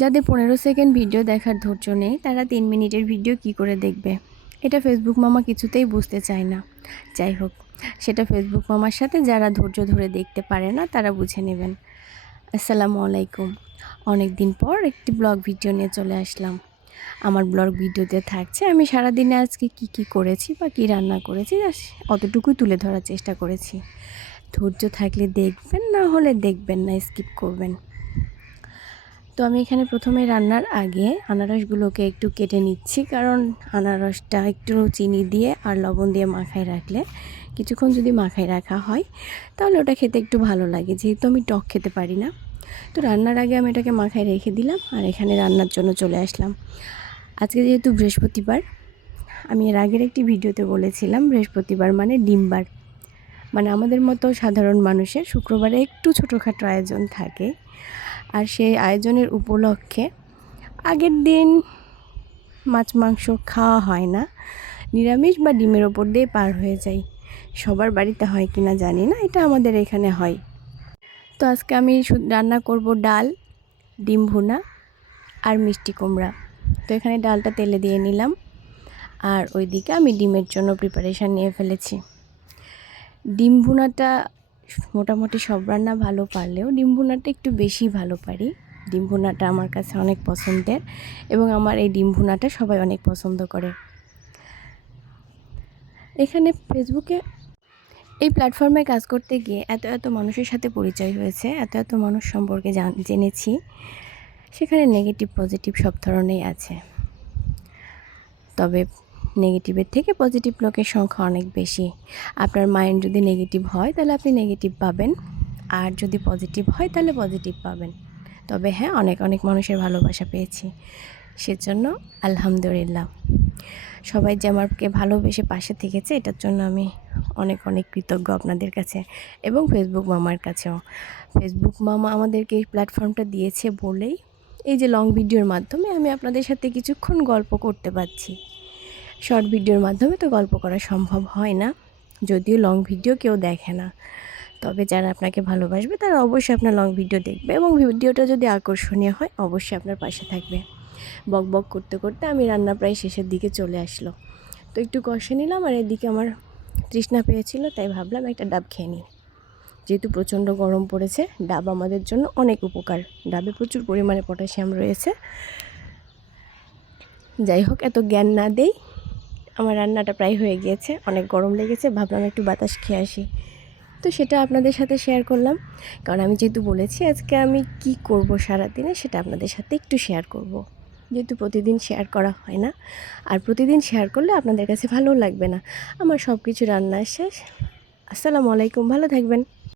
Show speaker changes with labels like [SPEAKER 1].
[SPEAKER 1] যাদের পনেরো second video দেখার ধৈর্য নেই, তারা তিন মিনিটের ভিডিও কি করে দেখবে? এটা ফেসবুক মামা কিছুতেই বুঝতে চায় না। যাই হোক, সেটা ফেসবুক মামার সাথে যারা ধৈর্য ধরে দেখতে পারে না, তারা বুঝে নেবেন। আসসালামু আলাইকুম। অনেক দিন পর একটি ব্লগ ভিডিও নিয়ে চলে আসলাম। আমার ব্লগ ভিডিওতে থাকছে, আমি সারাদিনে আজকে কি কি করেছি বা কি রান্না করেছি অতটুকুই তুলে ধরার চেষ্টা করেছি। ধৈর্য থাকলে দেখবেন, না হলে দেখবেন না, স্কিপ করবেন। তো আমি এখানে প্রথমে রান্নার আগে আনারসগুলোকে একটু কেটে নিচ্ছি। কারণ আনারসটা একটু চিনি দিয়ে আর লবণ দিয়ে মাখায় রাখলে, কিছুক্ষণ যদি মাখায় রাখা হয়, তাহলে ওটা খেতে একটু ভালো লাগে। যেহেতু আমি টক খেতে পারি না। তো রান্নার আগে আমি এটাকে মাখায় রেখে দিলাম আর এখানে রান্নার জন্য চলে আসলাম। আজকে যেহেতু বৃহস্পতিবার, আমি এর আগের একটি ভিডিওতে বলেছিলাম বৃহস্পতিবার মানে ডিমবার মানে আমাদের মতো সাধারণ মানুষের শুক্রবারে একটু ছোটোখাটো আয়োজন থাকে। আর সেই আয়োজনের উপলক্ষে আগের দিন মাছ, মাংস খাওয়া হয় না। নিরামিষ বা ডিমের ওপর দিয়ে পার হয়ে যায় সবার বাড়িতে হয় কি না জানি না, এটা আমাদের এখানে হয়। তো আজকে আমি রান্না করব ডাল, ডিম ভুনা আর মিষ্টি কুমড়া। তো এখানে ডালটা তেলে দিয়ে নিলাম আর ওইদিকে আমি ডিমের জন্য প্রিপারেশান নিয়ে ফেলেছি। ডিম ভুনাটা মোটামুটি সব রান্না ভালো পারলেও ডিম ভুনাটা একটু বেশি ভালো পারি। ডিম ভুনাটা আমার কাছে অনেক পছন্দের এবং আমার এই ডিম ভুনাটা সবাই অনেক পছন্দ করে। এখানে ফেসবুকে এই প্ল্যাটফর্মে কাজ করতে গিয়ে এত এত মানুষের সাথে পরিচয় হয়েছে, এত এত মানুষ সম্পর্কে জেনেছি। সেখানে নেগেটিভ পজিটিভ সব ধরনেরই আছে। তবে নেগেটিভের থেকে পজিটিভ লোকের সংখ্যা অনেক বেশি। আপনার মাইন্ড যদি নেগেটিভ হয়, তাহলে আপনি নেগেটিভ পাবেন। আর যদি পজিটিভ হয়, তাহলে পজিটিভ পাবেন। তবে হ্যাঁ অনেক অনেক মানুষের ভালোবাসা পেয়েছি। সেজন্য আলহামদুলিল্লাহ। সবাই যে আমাকে ভালোবেসে পাশে থেকেছে, এটার জন্য আমি অনেক অনেক কৃতজ্ঞ আপনাদের কাছে এবং ফেসবুক মামার কাছেও। ফেসবুক মামা আমাদেরকে এই প্ল্যাটফর্মটা দিয়েছে বলেই এই যে লং ভিডিওর মাধ্যমে আমি আপনাদের সাথে কিছুক্ষণ গল্প করতে পারছি। শর্ট ভিডিওর মাধ্যমে তো গল্প করা সম্ভব হয় না। যদিও লং ভিডিও কেউ দেখে না। তবে যারা আপনাকে ভালোবাসবে, তারা অবশ্যই আপনার লং ভিডিও দেখবে এবং ভিডিওটা যদি আকর্ষণীয় হয়, অবশ্যই আপনার পাশে থাকবে। বক বক করতে করতে আমি রান্না প্রায় শেষের দিকে চলে আসলো। তো একটু কষে নিলাম আর এদিকে আমার তৃষ্ণা পেয়েছিল, তাই ভাবলাম একটা ডাব খেয়ে নিই। যেহেতু প্রচণ্ড গরম পড়েছে, ডাব আমাদের জন্য অনেক উপকার। ডাবে প্রচুর পরিমাণে পটাশিয়াম রয়েছে। যাই হোক, এত জ্ঞান না দেই আমার রান্নাটা প্রায় হয়ে গিয়েছে। অনেক গরম লেগেছে, ভাবলাম একটু বাতাস খেয়ে আসি। তো সেটা আপনাদের সাথে শেয়ার করলাম। কারণ আমি যেহেতু বলেছি আজকে আমি কি করব সারাদিনে, সেটা আপনাদের সাথে একটু শেয়ার করব। যেহেতু প্রতিদিন শেয়ার করা হয় না, আর প্রতিদিন শেয়ার করলে আপনাদের কাছে ভালো লাগবে না। আমার সব কিছু রান্না শেষ। আসসালামু আলাইকুম, ভালো থাকবেন।